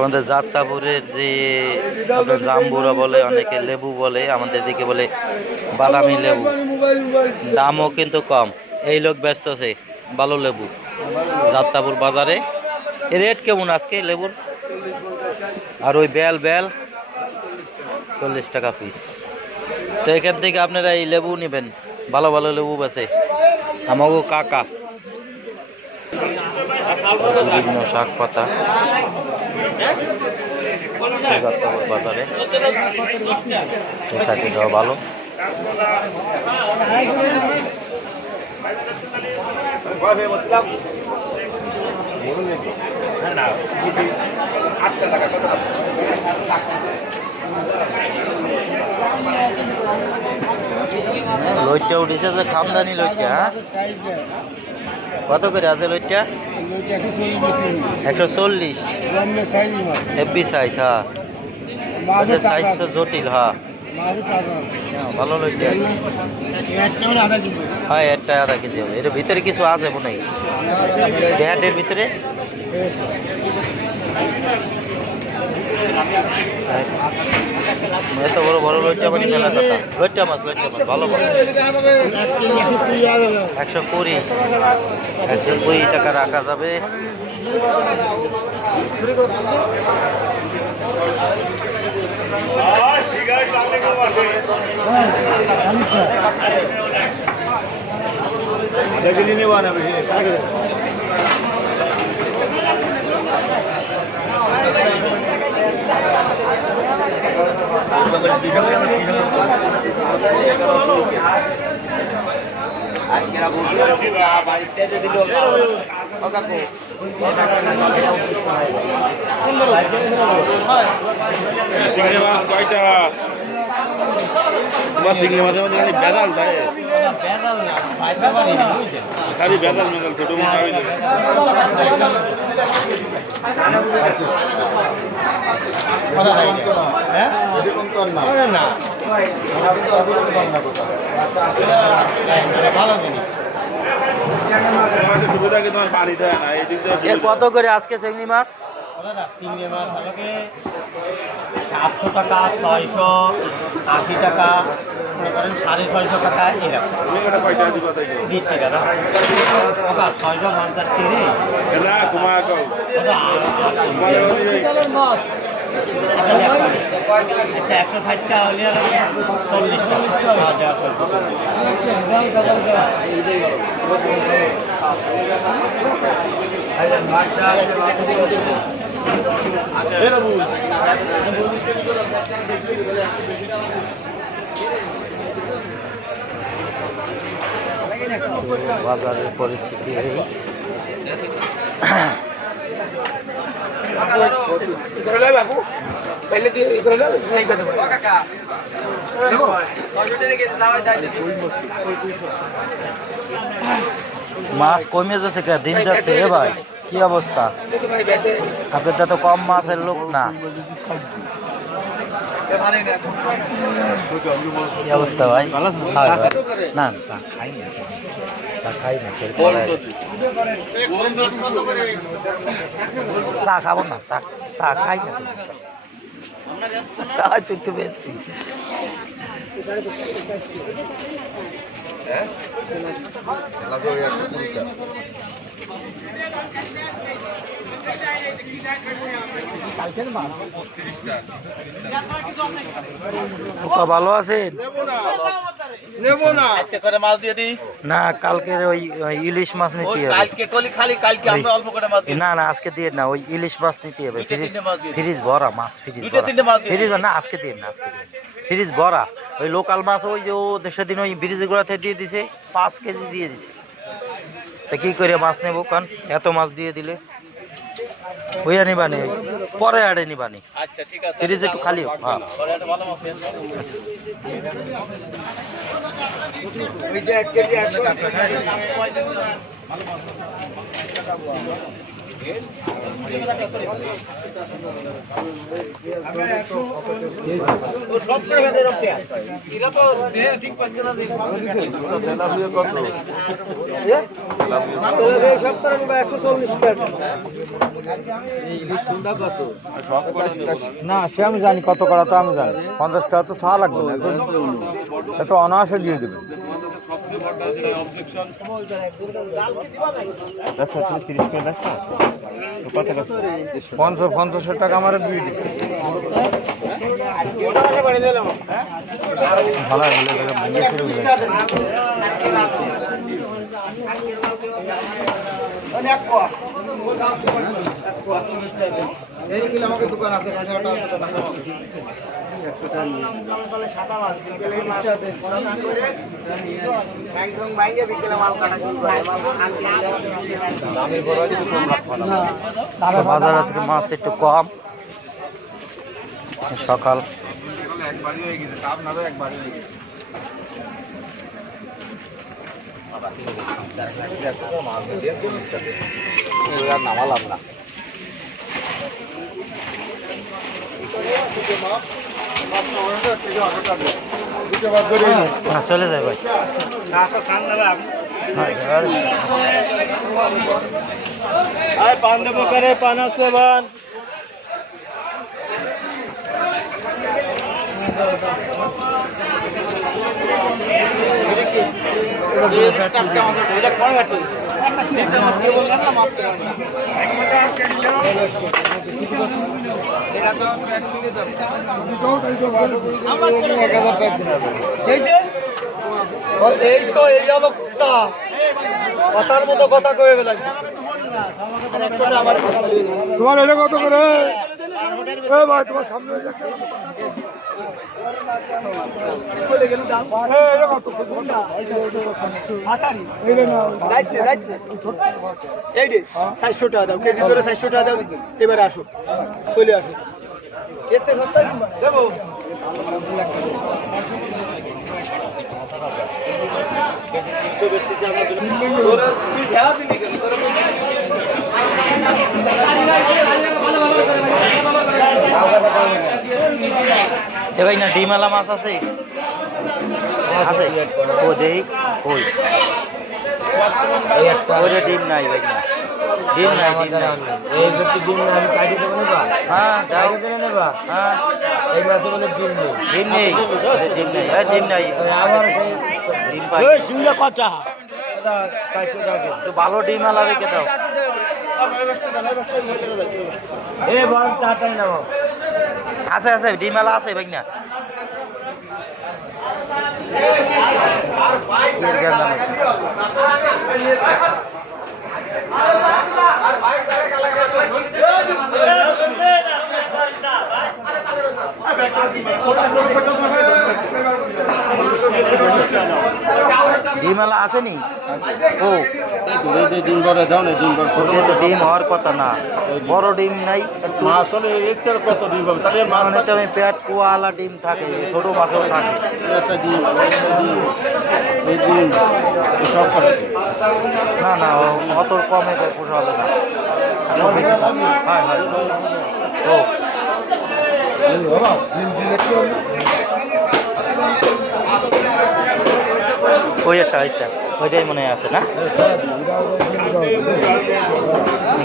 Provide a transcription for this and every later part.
আমাদের যাত্রাপুরের যে আপনার জাম্বুরা বলে, অনেকে লেবু বলে, আমাদের দিকে বলে বাদামি লেবু। দামও কিন্তু কম। এই লোক ব্যস্ত আছে ভালো লেবু যাত্রাপুর বাজারে। এর রেট কেমন আজকে লেবুর? আর ওই বেল বেল 40 টাকা পিস। তো এখান থেকে আপনারা এই লেবু নেবেন, ভালো ভালো লেবু বেছে আমাগো কাকা। বিভিন্ন শাক পাতা যাত্রাপুর বাজারে শাকে দেওয়া ভালো। লইটটা উঠেছে যে খামদানি লইটটা। হ্যাঁ, কত করে আছে লইটটা? 140 হেভি সাইজ। হ্যাঁ, সাইজ তো জটিল। হ্যাঁ, ভালো লইটটা আছে। হ্যাঁ, একটা আধা কেজি হবে। এর ভিতরে কিছু আছে মনে হয়, দেহাটের ভিতরে। এত বড় বড় লইট্টা মানে মেলা কথা। লইট্টা মাছ ভালো মাছ। 120 টাকা রাখা যাবে। চিংড়ি মাছের মধ্যে বেদাল দেয়, খালি বেদাল মেদাল ছোট মোটা হয়ে যায়। কত করে আজকে চিংড়ি মাছ? চিংড়ি মাছ আমাকে 700 টাকা, 680 টাকা, 650 টাকা এরকম দিচ্ছি দাদা। 650 টিরি আচ্ছা, 160 টাকা হলে 40 বাজারের পরিস্থিতি এই। মাছ কমে যাচ্ছে, দিন যাচ্ছে। এ ভাই, কি অবস্থা? আপনারটা তো কম মাছের লোক না। কি অবস্থা ভাই? না, চা খাই না, চা খাবো না, চা খাই না। হয়তো একটু বেশি। ভালো আছেন? না, কালকের ওই ইলিশ মাছ নিতে হবে। না না, আজকে দিয়ে না, ওই ইলিশ মাছ নিতে হবে। ফ্রিজ ভরা মাছ, ফ্রিজ না, আজকে দিয়ে না, ফ্রিজ ভরা। ওই লোকাল মাছ ওই যে সেদিন ওই ব্রিজের গোড়াতে দিয়ে দিছে, 5 কেজি দিয়ে দিছে। তা কি করে মাছ নেবো? কারণ এত মাছ দিয়ে দিলে হইয়া নিবানি, পরে আড়ে নিবানি। আচ্ছা ঠিক আছে, ফ্রিজ একটু খালি হোক। হ্যাঁ, আচ্ছা। না সে আমি জানি কত করা তো আমি জানি 50 টাকা তো ছাড়া লাগবে না এত অনায়াসে দিয়ে দেবে 50 টাকা আমার দিয়ে দিবে ভালো আমাকে দোকান আছে বাজার আজকে মাছ একটু কম সকাল নামালাম না চলে যায় ভাই পান দেবো করে পান আছে বান এই তো এই হলো কুত্তা কথার মতো কথা কয়ে গেলাম তোমার এটা কত করে ভাই তোমার সামনে এবারে আসো চলে আসো দেবো এ ভাই না ডিমালা মাছ আছে আছে ও দেই ওই ওরে ডিম নাই ভাই না ডিম নাই এই ব্যক্তি দিন আমি কাটি দেবো না হ্যাঁ দাও নেবা হ্যাঁ এই মাসে বলে দিন নেই ডিম নেই ডিম নাই ডিম নাই আমার ডিম পাই শুনলে কথা তো ভালো ডিমালা রেখে দাও এ বল তাড়াতাড়ি নাও আছে আছে ডিমালা আছে ভাই না ডিমালা আসেনি ও ডিম করে দাও না ডিম করে ওদের তো ডিম হওয়ার কথা না বড় ডিম নাই মাছ হলে এক্সের কত ডিম পাবে তাহলে মাছ মানে তুমি পেট কুয়ালা ডিম থাকে ছোট মাছও থাকে একটা ডিম এই ডিম সব করে না না অত কমে পোষা হবে না আরো বেশি দাম। হয় হয় ও ওই একটা ওইটাই মনে হয় আছে না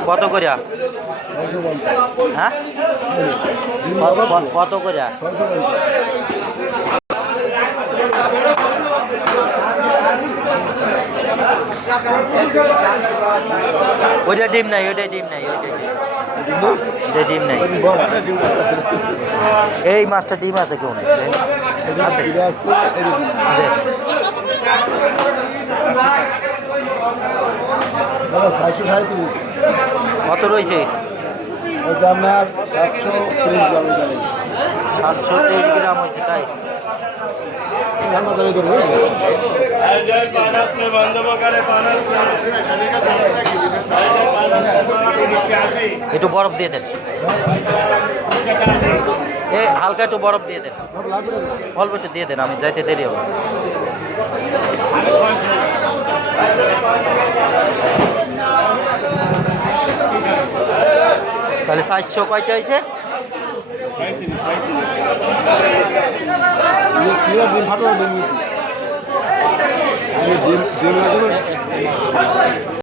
কত করিয়া হ্যাঁ কত করিয়া ওইটা ডিম নাই ওইটাই ডিম নাই ওইটা ডিম নাই এই মাছটা ডিম আছে কেউ নেই আছে কত রয়েছে 723 গ্রাম হয়েছে তাই একটু বরফ দিয়ে দেন এই হালকা একটু বরফ দিয়ে দেন অল্প একটু দিয়ে দেন আমি যাইতে দেরি হবে 400 কয়টা হয়েছে? ডিম ভালো ডিম